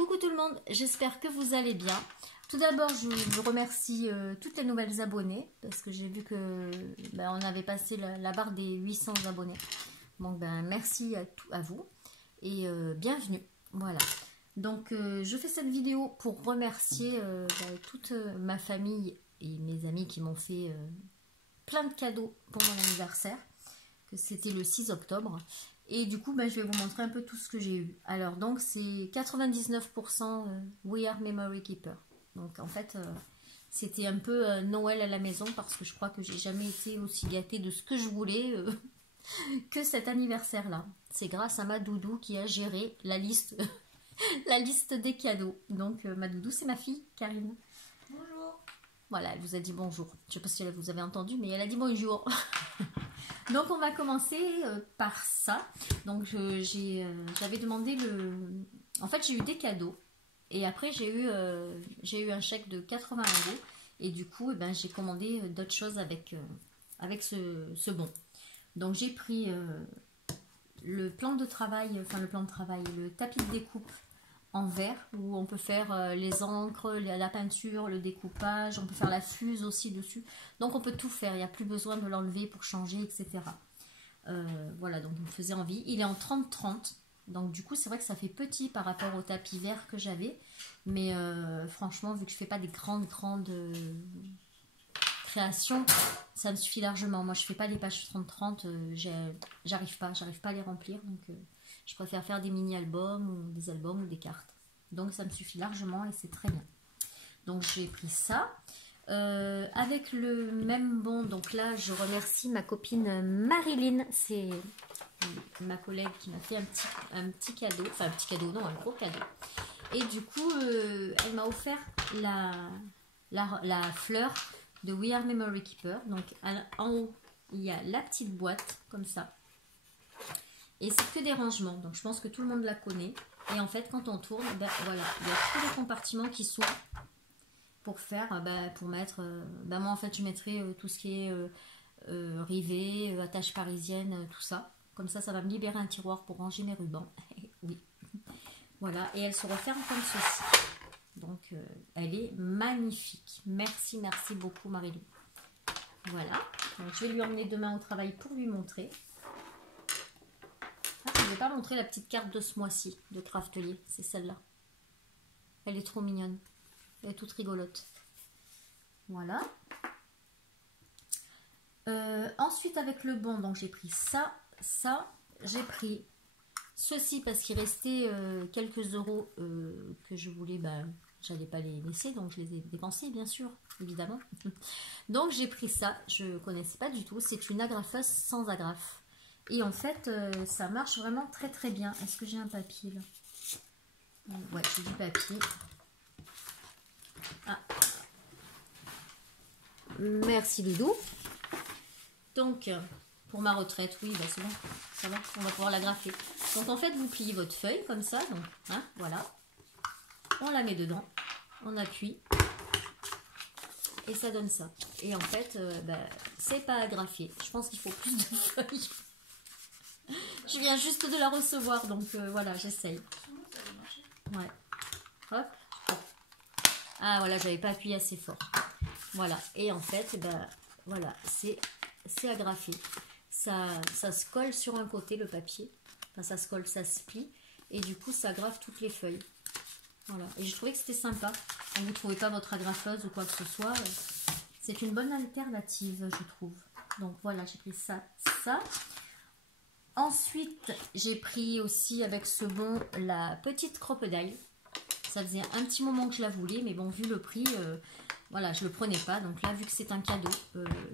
Coucou tout le monde, j'espère que vous allez bien. Tout d'abord, je remercie toutes les nouvelles abonnées parce que j'ai vu que on avait passé la barre des 800 abonnés. Donc merci à vous et bienvenue. Voilà. Donc je fais cette vidéo pour remercier toute ma famille et mes amis qui m'ont fait plein de cadeaux pour mon anniversaire, que c'était le 6 octobre. Et du coup, je vais vous montrer un peu tout ce que j'ai eu. Alors, donc, c'est 99% We Are Memory Keeper. Donc, en fait, c'était un peu Noël à la maison parce que je crois que j'ai jamais été aussi gâtée de ce que je voulais que cet anniversaire-là. C'est grâce à ma doudou qui a géré la liste, la liste des cadeaux. Donc, ma doudou, c'est ma fille, Karine. Bonjour. Voilà, elle vous a dit bonjour. Je ne sais pas si vous avez entendu, mais elle a dit bonjour. Donc on va commencer par ça. Donc j'avais demandé le... En fait j'ai eu des cadeaux. Et après j'ai eu un chèque de 80 €. Et du coup j'ai commandé d'autres choses avec ce bon. Donc j'ai pris le plan de travail, le tapis de découpe en verre où on peut faire les encres, la peinture, le découpage, on peut faire la fuse aussi dessus. Donc on peut tout faire, il n'y a plus besoin de l'enlever pour changer, etc. Voilà, donc il me faisait envie. Il est en 30-30, donc du coup c'est vrai que ça fait petit par rapport au tapis vert que j'avais. Mais franchement, vu que je fais pas des grandes créations, ça me suffit largement. Moi je fais pas des pages 30-30, j'arrive pas à les remplir. Donc je préfère faire des mini-albums ou des albums ou des cartes. Donc ça me suffit largement et c'est très bien. Donc j'ai pris ça. Avec le même bon, donc là je remercie ma copine Marilyn. C'est ma collègue qui m'a fait un petit cadeau. Enfin un petit cadeau, non, un gros cadeau. Et du coup elle m'a offert la fleur de We Are Memory Keeper. Donc en haut il y a la petite boîte comme ça. Et c'est que des rangements, donc je pense que tout le monde la connaît. Et en fait, quand on tourne, voilà, il y a tous les compartiments qui s'ouvrent pour faire, pour mettre. Moi, en fait, je mettrai tout ce qui est rivet, attache parisienne, tout ça. Comme ça va me libérer un tiroir pour ranger mes rubans. Oui. Voilà, et elle se referme comme ceci. Donc, elle est magnifique. Merci, merci beaucoup, Marilou. Voilà. Donc, je vais lui emmener demain au travail pour lui montrer. Je ne vais pas montrer la petite carte de ce mois-ci de Craftelier, c'est celle-là. Elle est trop mignonne. Elle est toute rigolote. Voilà. Ensuite, avec le bon, donc j'ai pris ça. J'ai pris ceci parce qu'il restait quelques euros que je voulais, j'allais pas les laisser, donc je les ai dépensés, bien sûr, évidemment. Donc j'ai pris ça, je ne connaissais pas du tout. C'est une agrafeuse sans agrafe. Et en fait, ça marche vraiment très très bien. Est-ce que j'ai un papier là? Ouais, j'ai du papier. Ah. Merci Lidou. Donc, pour ma retraite, oui, c'est bon, ça va, on va pouvoir l'agrafer. Donc en fait, vous pliez votre feuille comme ça, donc, hein, voilà. On la met dedans, on appuie, et ça donne ça. Et en fait, c'est pas agrafé. Je pense qu'il faut plus de feuilles. Je viens juste de la recevoir, donc voilà, j'essaye. Ouais. Hop. Ah voilà, j'avais pas appuyé assez fort. Voilà. Et en fait, voilà, c'est agrafé. Ça se colle sur un côté, le papier. Enfin, ça se colle, ça se plie. Et du coup, ça agrafe toutes les feuilles. Voilà. Et je trouvais que c'était sympa. Quand vous ne trouvez pas votre agrafeuse ou quoi que ce soit, c'est une bonne alternative, je trouve. Donc voilà, j'ai pris ça. Ensuite, j'ai pris aussi avec ce bon la petite crocodile. Ça faisait un petit moment que je la voulais, mais bon, vu le prix, voilà, je le prenais pas. Donc là, vu que c'est un cadeau,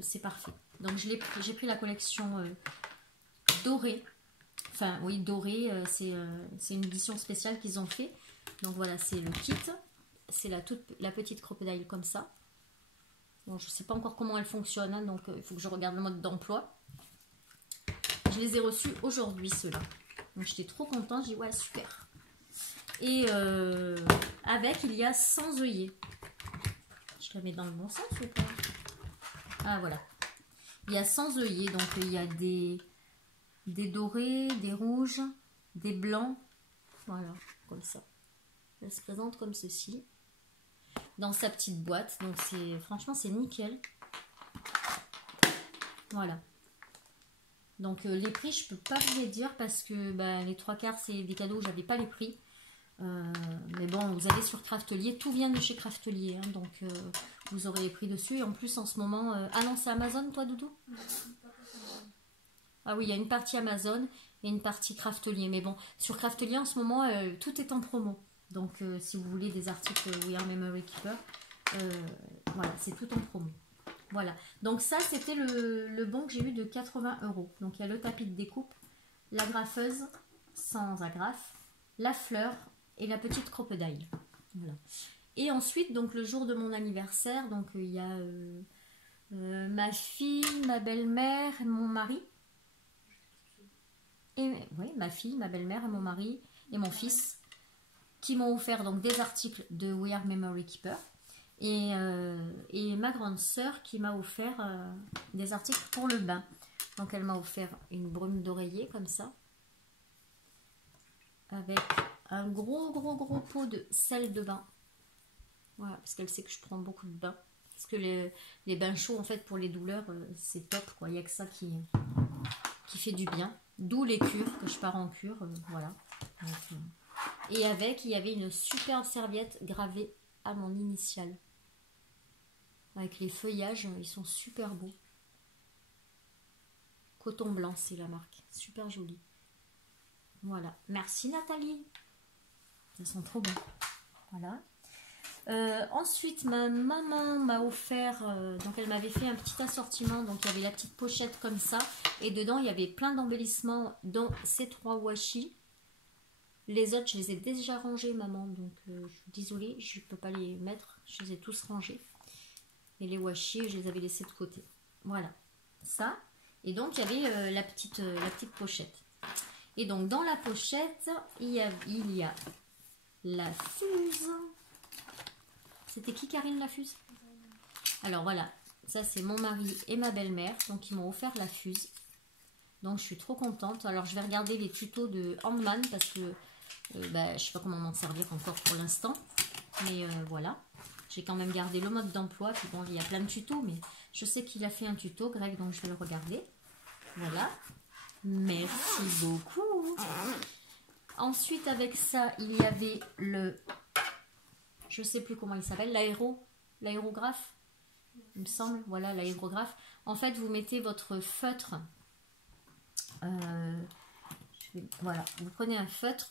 c'est parfait. Donc j'ai pris la collection dorée. Enfin, oui, dorée, c'est une édition spéciale qu'ils ont fait. Donc voilà, c'est le kit. C'est la petite crocodile comme ça. Bon, je sais pas encore comment elle fonctionne, hein, donc il faut que je regarde le mode d'emploi. Je les ai reçus aujourd'hui, ceux-là. Donc j'étais trop contente, j'ai dit ouais, super. Et avec, il y a 100 œillets. Je la mets dans le bon sens ou pas? Ah voilà. Il y a 100 œillets, donc il y a des dorés, des rouges, des blancs. Voilà, comme ça. elle se présente comme ceci. Dans sa petite boîte. Donc franchement c'est nickel. Voilà. Donc les prix je peux pas vous les dire parce que bah, les 3/4 c'est des cadeaux, j'avais pas les prix. Mais bon, vous allez sur Craftelier, tout vient de chez Craftelier, hein, donc vous aurez les prix dessus. Et en plus en ce moment, ah non c'est Amazon toi Doudou? Ah oui, il y a une partie Amazon et une partie Craftelier. Mais bon, sur Craftelier en ce moment, tout est en promo. Donc si vous voulez des articles We Are Memory Keeper, voilà, c'est tout en promo. Voilà, donc ça c'était le bon que j'ai eu de 80 €. Donc il y a le tapis de découpe, l'agrafeuse sans agrafe, la fleur et la petite crocodile. Voilà. Et ensuite, donc le jour de mon anniversaire, donc il y a ma fille, ma belle-mère, mon mari. Et oui, ma fille, ma belle-mère et mon mari et mon fils qui m'ont offert donc des articles de We Are Memory Keeper. Et ma grande sœur qui m'a offert des articles pour le bain. Donc elle m'a offert une brume d'oreiller comme ça. Avec un gros pot de sel de bain. Voilà, parce qu'elle sait que je prends beaucoup de bains. Parce que les bains chauds, en fait, pour les douleurs, c'est top, quoi. Il n'y a que ça qui fait du bien. D'où les cures, que je pars en cure, voilà. Donc, et avec, il y avait une superbe serviette gravée à mon initiale. Avec les feuillages, ils sont super beaux. Coton blanc, c'est la marque. Super joli. Voilà. Merci Nathalie. Ça sent trop bon. Voilà. Ensuite, ma maman m'a offert, donc elle m'avait fait un petit assortiment, donc il y avait la petite pochette comme ça, et dedans il y avait plein d'embellissements, dont ces 3 washi. Les autres, je les ai déjà rangés, maman, donc je suis désolée, je ne peux pas les mettre, je les ai tous rangés. Et les washi, je les avais laissés de côté. Voilà, ça. Et donc il y avait la petite pochette. Et donc dans la pochette, il y a la fuse. C'était qui Karine la fuse? Alors voilà, ça c'est mon mari et ma belle-mère, donc ils m'ont offert la fuse. Donc je suis trop contente. Alors je vais regarder les tutos de Handman parce que bah, je ne sais pas comment m'en servir encore pour l'instant. Mais voilà, j'ai quand même gardé le mode d'emploi. Puis bon, il y a plein de tutos, mais je sais qu'il a fait un tuto, Greg, donc je vais le regarder. Voilà, merci beaucoup. Ensuite avec ça, il y avait le... Je sais plus comment il s'appelle, l'aérographe, il me semble, voilà l'aérographe. En fait, vous mettez votre feutre, voilà, vous prenez un feutre,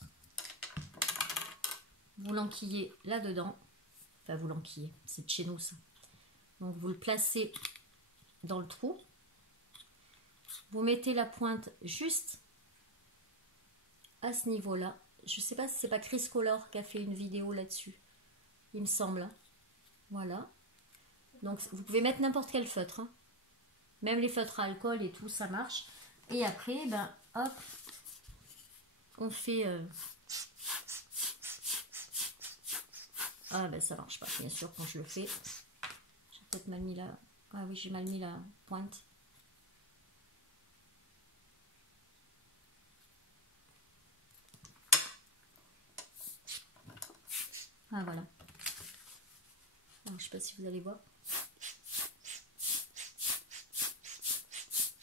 vous l'enquillez là-dedans, enfin vous l'enquillez, c'est de chez nous ça. Donc vous le placez dans le trou, vous mettez la pointe juste à ce niveau-là. Je sais pas si c'est pas Chris Color qui a fait une vidéo là-dessus. Il me semble. Voilà. Donc vous pouvez mettre n'importe quel feutre. Hein. Même les feutres à alcool et tout, ça marche. Et après, ben hop, on fait... Ah ben ça marche pas, bien sûr, quand je le fais. J'ai peut-être mal mis la... Ah oui, j'ai mal mis la pointe. Ah voilà. Alors, je sais pas si vous allez voir.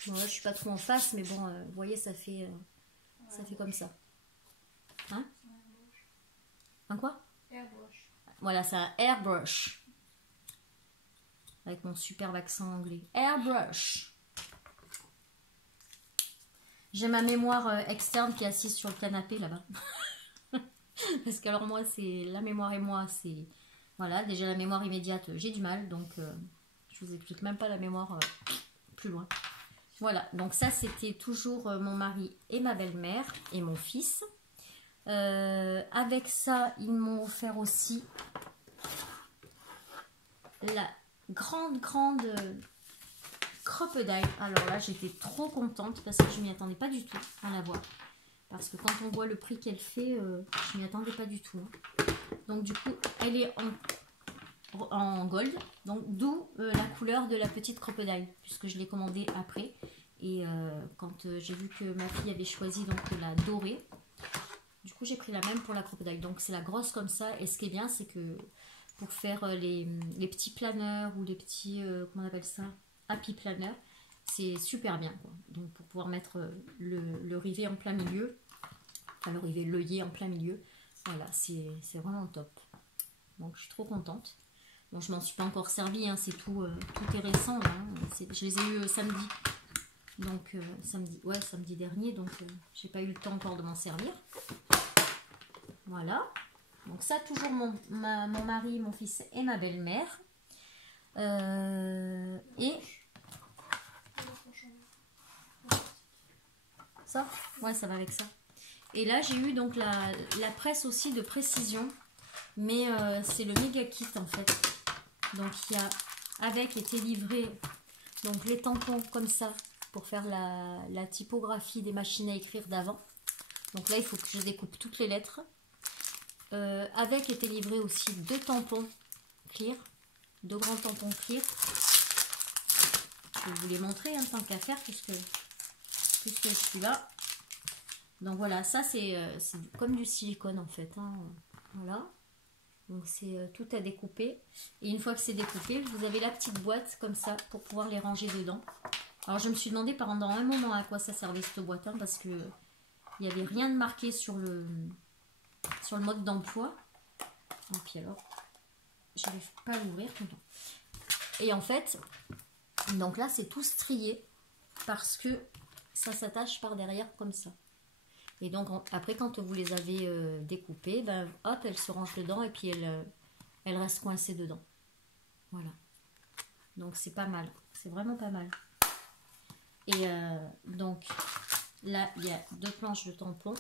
Bon, là, je suis pas trop en face, mais bon, vous voyez, ça fait comme ça. Hein? Un quoi? Airbrush. Voilà, c'est un airbrush. Avec mon superbe accent anglais. Airbrush. J'ai ma mémoire externe qui est assise sur le canapé là-bas. Parce que alors moi, c'est la mémoire et moi, c'est... Voilà, déjà la mémoire immédiate, j'ai du mal, donc je vous explique même pas la mémoire plus loin. Voilà, donc ça c'était toujours mon mari et ma belle-mère et mon fils. Avec ça, ils m'ont offert aussi la grande crocodile. Alors là, j'étais trop contente parce que je m'y attendais pas du tout à la voir. Parce que quand on voit le prix qu'elle fait, je m'y attendais pas du tout. Hein. Donc du coup, elle est en gold, donc d'où la couleur de la petite crocodile, puisque je l'ai commandée après. Et quand j'ai vu que ma fille avait choisi donc la dorée, Du coup, j'ai pris la même pour la crocodile. Donc, c'est la grosse comme ça. Et ce qui est bien, c'est que pour faire les petits planeurs ou les petits, comment on appelle ça, happy planner, c'est super bien, quoi. Donc, pour pouvoir mettre le rivet en plein milieu, enfin, le rivet, l'œillet en plein milieu, voilà, c'est vraiment top. Donc, je suis trop contente. Bon, je m'en suis pas encore servi, hein, c'est tout, tout est récent. Hein. Je les ai eu samedi. Donc, samedi dernier, donc j'ai pas eu le temps encore de m'en servir. Voilà. Donc ça, toujours mon mari, mon fils et ma belle-mère. Et... Ça? Ouais, ça va avec ça. Et là, j'ai eu donc la presse aussi de précision. Mais c'est le méga kit en fait. Donc il y a avec été livré donc les tampons comme ça pour faire la typographie des machines à écrire d'avant. Donc là il faut que je découpe toutes les lettres. Avec été livré aussi 2 tampons clear, 2 grands tampons clear. Je vais vous les montrer hein, tant qu'à faire puisque je suis là. Donc voilà, ça c'est comme du silicone en fait. Hein. Voilà. Donc c'est tout à découper. Et une fois que c'est découpé, vous avez la petite boîte comme ça pour pouvoir les ranger dedans. Alors je me suis demandé pendant un moment à quoi ça servait cette boîte. Hein, parce que il n'y avait rien de marqué sur le mode d'emploi. Et puis alors, je n'arrive pas à l'ouvrir. Et en fait, donc là c'est tout strié. Parce que ça s'attache par derrière comme ça. Et donc après quand vous les avez découpées, ben, hop, elles se rangent dedans et puis elles restent coincées dedans. Voilà. Donc c'est pas mal. C'est vraiment pas mal. Et donc là, il y a 2 planches de tampons.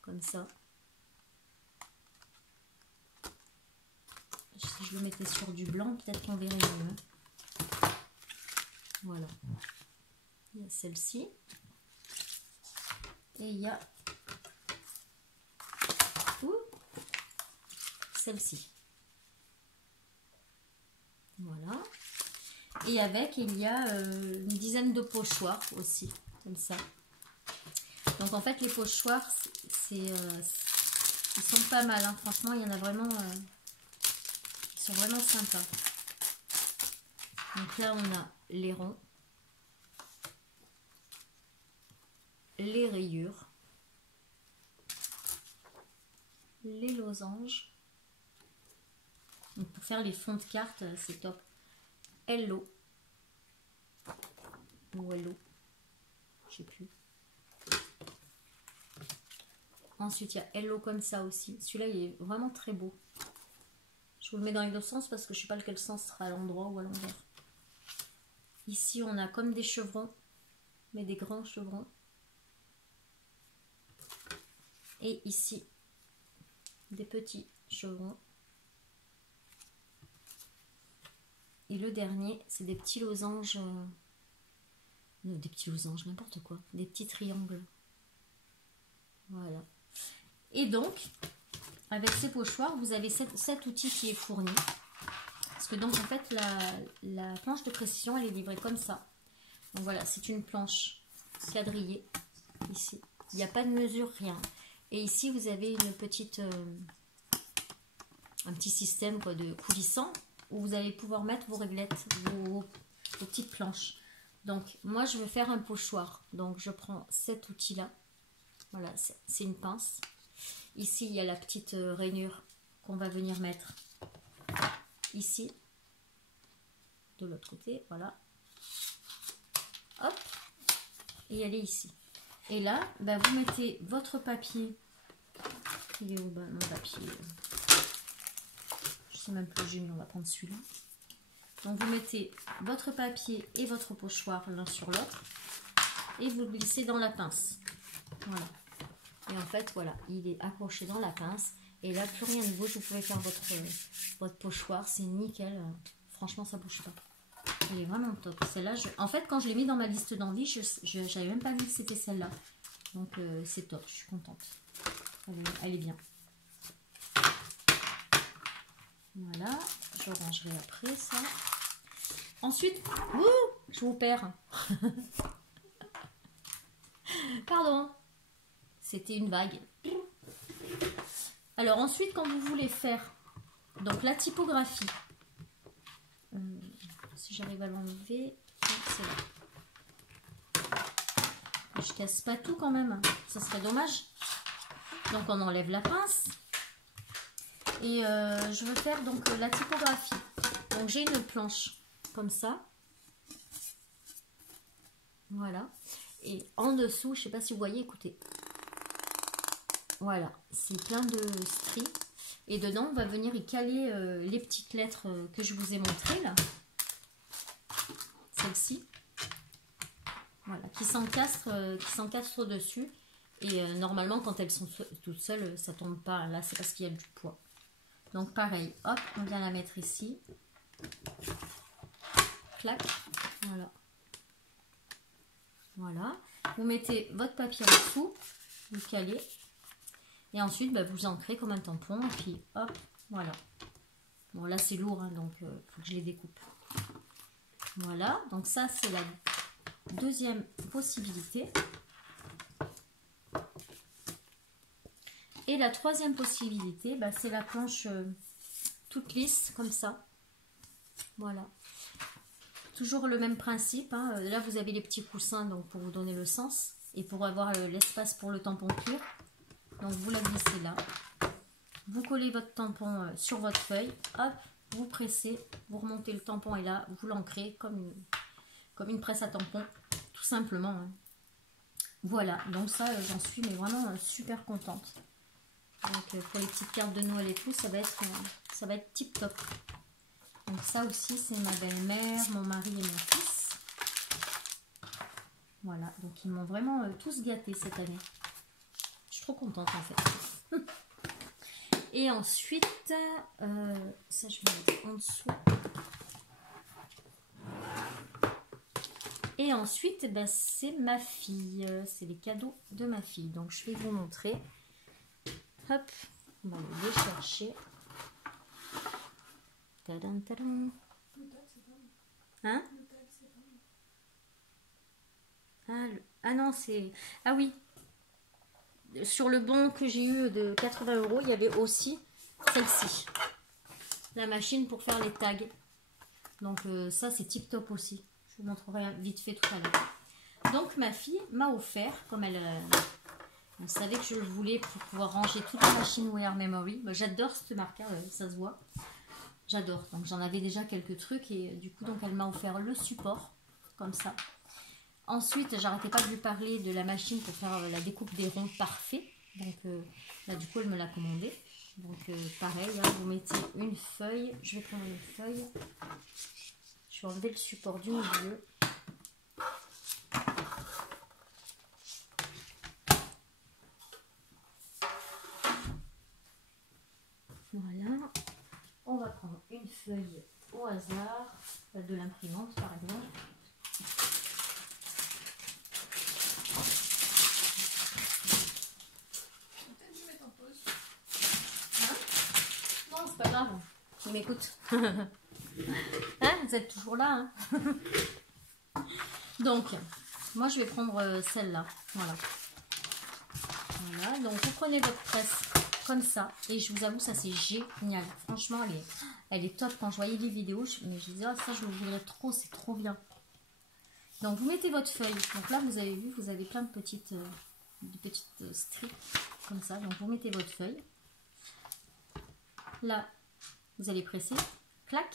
Comme ça. Si je le mettais sur du blanc, peut-être qu'on verrait mieux. Voilà. Il y a celle-ci. Et il y a celle-ci. Voilà. Et avec, il y a une dizaine de pochoirs aussi, comme ça. Donc en fait, les pochoirs, ils sont pas mal. Hein. Franchement, il y en a vraiment... ils sont vraiment sympas. Donc là, on a les ronds. Les rayures, les losanges. Donc pour faire les fonds de cartes, c'est top. Hello ou Hello, je sais plus. Ensuite, il y a Hello comme ça aussi. Celui-là, il est vraiment très beau. Je vous le mets dans les 2 sens parce que je ne sais pas lequel sens sera à l'endroit ou à l'envers. Ici, on a comme des chevrons, mais des grands chevrons. Et ici, des petits chevrons. Et le dernier, c'est des petits losanges. Des petits losanges, n'importe quoi. Des petits triangles. Voilà. Et donc, avec ces pochoirs, vous avez cet outil qui est fourni. Parce que donc, en fait, la planche de précision, elle est livrée comme ça. Donc voilà, c'est une planche quadrillée. Ici. Il n'y a pas de mesure, rien. Et ici, vous avez une petite, un petit système quoi, de coulissant où vous allez pouvoir mettre vos réglettes, vos petites planches. Donc, moi, je veux faire un pochoir. Donc, je prends cet outil-là. Voilà, c'est une pince. Ici, il y a la petite rainure qu'on va venir mettre ici. De l'autre côté, voilà. Hop. Et elle est ici. Et là, bah, vous mettez votre papier. Il est où mon papier? Je sais même plus, j'ai mis, on va prendre celui-là. Donc vous mettez votre papier et votre pochoir l'un sur l'autre. Et vous le glissez dans la pince. Voilà. Et en fait, voilà, il est accroché dans la pince. Et là, plus rien ne bouge. Vous pouvez faire votre pochoir. C'est nickel. Franchement, ça ne bouge pas. Elle est vraiment top. Celle-là, en fait, quand je l'ai mis dans ma liste d'envie, je n'avais même pas vu que c'était celle-là. Donc, c'est top. Je suis contente. Elle est bien. Voilà. Je rangerai après ça. Ensuite, je vous perds. Pardon. C'était une vague. Alors ensuite, quand vous voulez faire donc la typographie, si j'arrive à l'enlever, c'est là. Je casse pas tout quand même, ça serait dommage. Donc on enlève la pince. Et je veux faire donc la typographie. Donc j'ai une planche comme ça. Voilà. Et en dessous, je sais pas si vous voyez, écoutez. Voilà, c'est plein de stries. Et dedans, on va venir y caler les petites lettres que je vous ai montrées là. Celles-ci. Voilà, qui s'encastrent dessus. Et normalement, quand elles sont toutes seules, ça tombe pas. Là, c'est parce qu'il y a du poids. Donc pareil, hop, on vient la mettre ici. Clac, voilà. Voilà. Vous mettez votre papier en dessous, vous calez. Et ensuite, bah, vous ancrez comme un tampon. Et puis, hop, voilà. Bon, là, c'est lourd, hein, donc il faut que je les découpe. Voilà. Donc ça, c'est la deuxième possibilité. Et la troisième possibilité, bah, c'est la planche toute lisse, comme ça. Voilà. Toujours le même principe. Hein. Là, vous avez les petits coussins donc pour vous donner le sens. Et pour avoir l'espace pour le tampon cuir. Donc vous la glissez là, vous collez votre tampon sur votre feuille, hop, vous pressez, vous remontez le tampon et là vous l'ancrez comme une presse à tampon, tout simplement. Hein. Voilà, donc ça j'en suis mais vraiment super contente. Donc pour les petites cartes de Noël et tout, ça va être tip top. Donc ça aussi c'est ma belle-mère, mon mari et mon fils. Voilà, donc ils m'ont vraiment tous gâtés cette année. Trop contente en fait. Et ensuite, ça je vais mettre en dessous. Et ensuite, ben, c'est ma fille. C'est les cadeaux de ma fille. Donc je vais vous montrer. Hop, on va les chercher. Tadam, tadam. Hein? Ah non, c'est... Ah oui. Sur le bon que j'ai eu de 80 €, il y avait aussi celle-ci. La machine pour faire les tags. Donc ça, c'est tip top aussi. Je vous montrerai vite fait tout à l'heure. Donc ma fille m'a offert, comme elle savait que je le voulais pour pouvoir ranger toute la machine Wear Memory. Ben, j'adore ce marqueur, ça se voit. J'adore. Donc j'en avais déjà quelques trucs et du coup, donc elle m'a offert le support, comme ça. Ensuite, j'arrêtais pas de lui parler de la machine pour faire la découpe des ronds parfaits. Donc là, du coup, elle me l'a commandé. Donc pareil, hein, vous mettez une feuille. Je vais prendre une feuille. Je vais enlever le support du milieu. Voilà. On va prendre une feuille au hasard, de l'imprimante par exemple. Pas grave, il m'écoute. Hein, vous êtes toujours là. Hein. Donc, moi je vais prendre celle-là. Voilà. Voilà. Donc vous prenez votre presse comme ça. Et je vous avoue, ça c'est génial. Franchement, elle est top. Quand je voyais les vidéos, mais je disais, oh, ça je le voudrais trop, c'est trop bien. Donc vous mettez votre feuille. Donc là, vous avez vu, vous avez plein de petites strips comme ça. Donc vous mettez votre feuille. Là, vous allez presser, clac,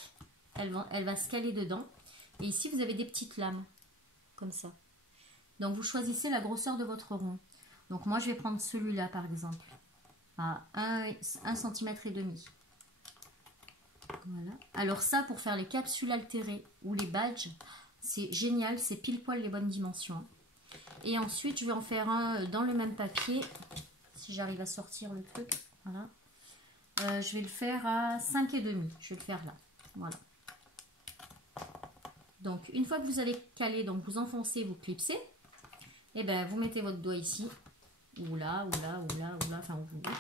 elle va se caler dedans. Et ici, vous avez des petites lames, comme ça. Donc, vous choisissez la grosseur de votre rond. Donc, moi, je vais prendre celui-là, par exemple, à 1,5 cm. Voilà. Alors ça, pour faire les capsules altérées ou les badges, c'est génial, c'est pile poil les bonnes dimensions. Et ensuite, je vais en faire un dans le même papier, si j'arrive à sortir le truc, voilà. Je vais le faire à 5,5. Je vais le faire là. Voilà. Donc, une fois que vous avez calé, donc vous enfoncez, vous clipsez. Et ben, vous mettez votre doigt ici. Ou là, ou là, ou là, ou là. Enfin, où vous voulez.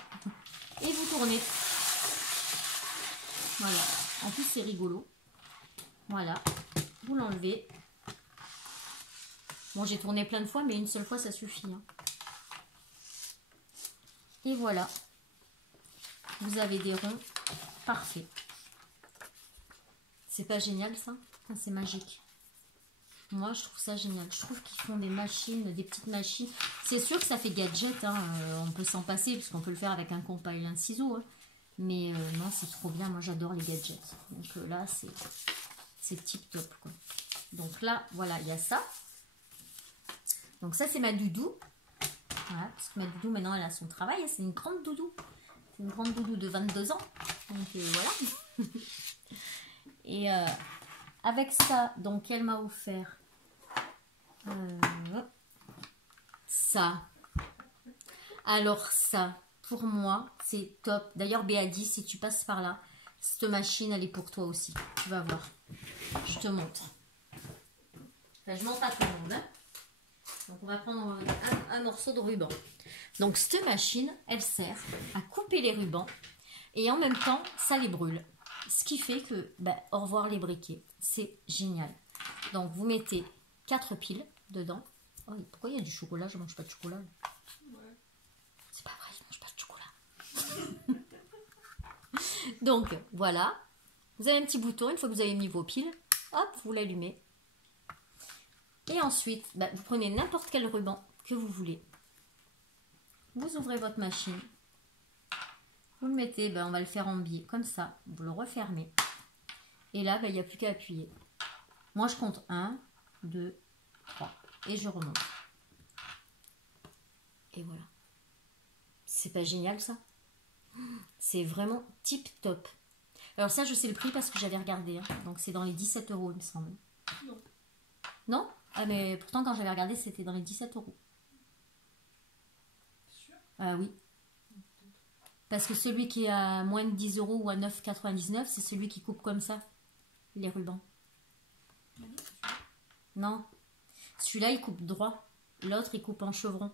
Et vous tournez. Voilà. En plus, c'est rigolo. Voilà. Vous l'enlevez. Bon, j'ai tourné plein de fois, mais une seule fois, ça suffit. Hein. Et voilà. Vous avez des ronds parfaits. C'est pas génial ça? Enfin, c'est magique. Moi, je trouve ça génial. Je trouve qu'ils font des machines, des petites machines. C'est sûr que ça fait gadget. Hein. On peut s'en passer, parce qu'on peut le faire avec un compas et un ciseau. Hein. Mais non, c'est trop bien. Moi, j'adore les gadgets. Donc là, c'est tip top, quoi. Donc là, voilà, il y a ça. Donc ça, c'est ma doudou. Voilà, parce que ma doudou, maintenant, elle a son travail. C'est une grande doudou. C'est une grande doudou de 22 ans. Donc voilà. Et avec ça, donc, elle m'a offert ça. Alors ça, pour moi, c'est top. D'ailleurs, Béadi, si tu passes par là, cette machine, elle est pour toi aussi. Tu vas voir. Je te montre. Enfin, je montre à tout le monde. Hein. Donc, on va prendre un morceau de ruban. Donc, cette machine, elle sert à couper les rubans. Et en même temps, ça les brûle. Ce qui fait que, ben, au revoir les briquets. C'est génial. Donc, vous mettez 4 piles dedans. Oh, pourquoi il y a du chocolat? Je ne mange pas de chocolat. Ouais. C'est pas vrai, je ne mange pas de chocolat. Donc, voilà. Vous avez un petit bouton. Une fois que vous avez mis vos piles, hop, vous l'allumez. Et ensuite, ben, vous prenez n'importe quel ruban que vous voulez. Vous ouvrez votre machine. Vous le mettez, ben, on va le faire en biais, comme ça. Vous le refermez. Et là, ben, il n'y a plus qu'à appuyer. Moi, je compte 1, 2, 3. Et je remonte. Et voilà. C'est pas génial, ça? C'est vraiment tip top. Alors ça, je sais le prix parce que j'avais regardé. Hein. Donc, c'est dans les 17 €, il me semble. Non. Non? Ah, mais pourtant, quand j'avais regardé, c'était dans les 17 €. Sûr? Ah oui. Parce que celui qui est à moins de 10 € ou à 9,99 €, c'est celui qui coupe comme ça, les rubans. Non. Celui-là, il coupe droit. L'autre, il coupe en chevron.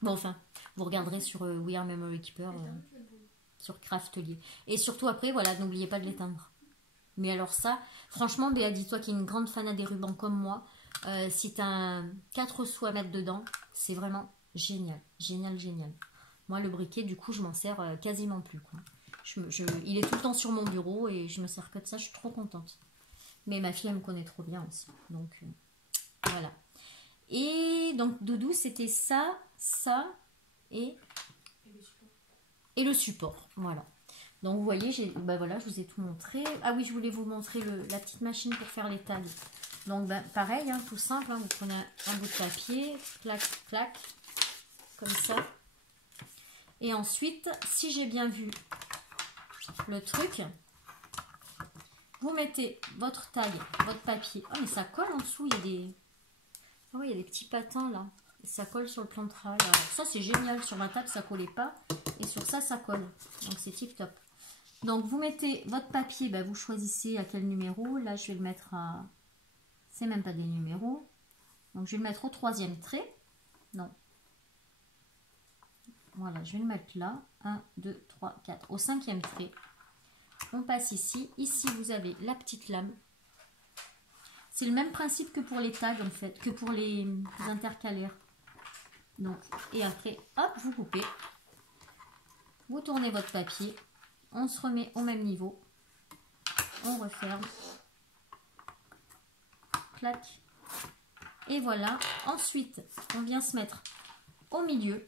Bon, enfin, vous regarderez sur We Are Memory Keeper, sur Craftelier. Et surtout après, voilà, n'oubliez pas de l'éteindre. Mais alors ça, franchement, Béa, dis-toi qu'il y a une grande fan à des rubans comme moi. Si tu as 4 sous à mettre dedans, c'est vraiment génial. Génial, génial. Moi, le briquet, du coup, je m'en sers quasiment plus. Quoi. Il est tout le temps sur mon bureau et je me sers que de ça. Je suis trop contente. Mais ma fille, elle me connaît trop bien aussi. Donc, voilà. Et donc, Doudou, c'était ça, ça et le support. Voilà. Donc, vous voyez, ben voilà, je vous ai tout montré. Ah oui, je voulais vous montrer la petite machine pour faire les tags. Donc, ben, pareil, hein, tout simple. Hein, vous prenez un bout de papier, clac, clac, comme ça. Et ensuite, si j'ai bien vu le truc, vous mettez votre tag, votre papier. Oh, mais ça colle en dessous, il y a des... Ah oui, il y a des petits patins là. Ça colle sur le plan de travail. Alors, ça, c'est génial. Sur ma table, ça ne collait pas. Et sur ça, ça colle. Donc, c'est tip top. Donc, vous mettez votre papier. Ben, vous choisissez à quel numéro. Là, je vais le mettre à... C'est même pas des numéros. Donc, je vais le mettre au 3e trait. Non. Voilà, je vais le mettre là. 1, 2, 3, 4. Au 5e trait. On passe ici. Ici, vous avez la petite lame. C'est le même principe que pour les tags, en fait, que pour les intercalaires. Donc, et après, hop, vous coupez. Vous tournez votre papier. On se remet au même niveau. On referme. Clac. Et voilà. Ensuite, on vient se mettre au milieu.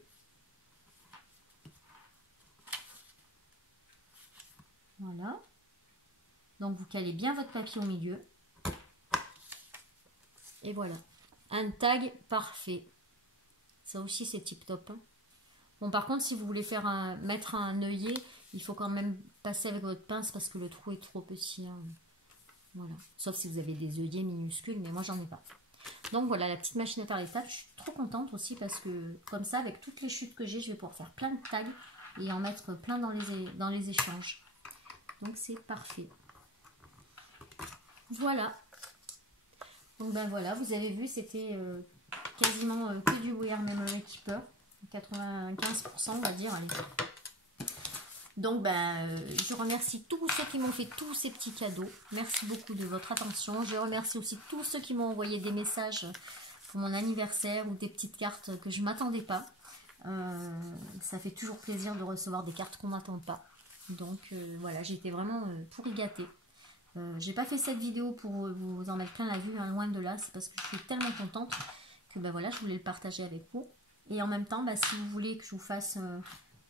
Voilà. Donc, vous calez bien votre papier au milieu. Et voilà, un tag parfait. Ça aussi, c'est tip top. Hein. Bon, par contre, si vous voulez mettre un œillet, il faut quand même passer avec votre pince parce que le trou est trop petit. Hein. Voilà. Sauf si vous avez des œillets minuscules, mais moi, j'en ai pas. Donc, voilà, la petite machine à faire les tags. Je suis trop contente aussi parce que, comme ça, avec toutes les chutes que j'ai, je vais pouvoir faire plein de tags et en mettre plein dans les échanges. Donc, c'est parfait. Voilà. Donc ben voilà, vous avez vu, c'était quasiment que du We Are Memory Keeper, 95% on va dire. Allez. Donc ben, je remercie tous ceux qui m'ont fait tous ces petits cadeaux. Merci beaucoup de votre attention. Je remercie aussi tous ceux qui m'ont envoyé des messages pour mon anniversaire ou des petites cartes que je ne m'attendais pas. Ça fait toujours plaisir de recevoir des cartes qu'on n'attend pas. Donc voilà, j'ai été vraiment pourri gâtée. J'ai pas fait cette vidéo pour vous en mettre plein la vue, hein, loin de là. C'est parce que je suis tellement contente que ben voilà, je voulais le partager avec vous. Et en même temps, ben, si vous voulez que je vous fasse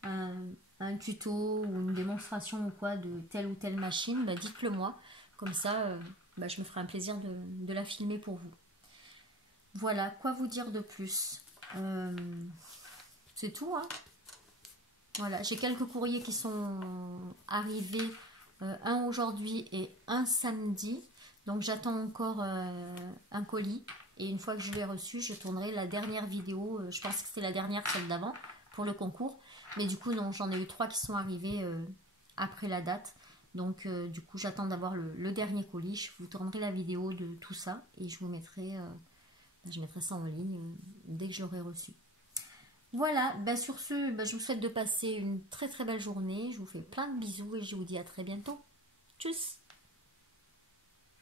un tuto ou une démonstration ou quoi de telle ou telle machine, ben, dites-le moi. Comme ça, ben, je me ferai un plaisir de la filmer pour vous. Voilà, quoi vous dire de plus? C'est tout, hein. Voilà, j'ai quelques courriers qui sont arrivés, un aujourd'hui et un samedi. Donc j'attends encore un colis. Et une fois que je l'ai reçu, je tournerai la dernière vidéo. Je pense que c'est la dernière, celle d'avant, pour le concours. Mais du coup, non, j'en ai eu 3 qui sont arrivés après la date. Donc du coup, j'attends d'avoir le dernier colis. Je vous tournerai la vidéo de tout ça. Et je vous mettrai, je mettrai ça en ligne dès que je l'aurai reçu. Voilà, ben sur ce, ben je vous souhaite de passer une très très belle journée. Je vous fais plein de bisous et je vous dis à très bientôt. Tchuss!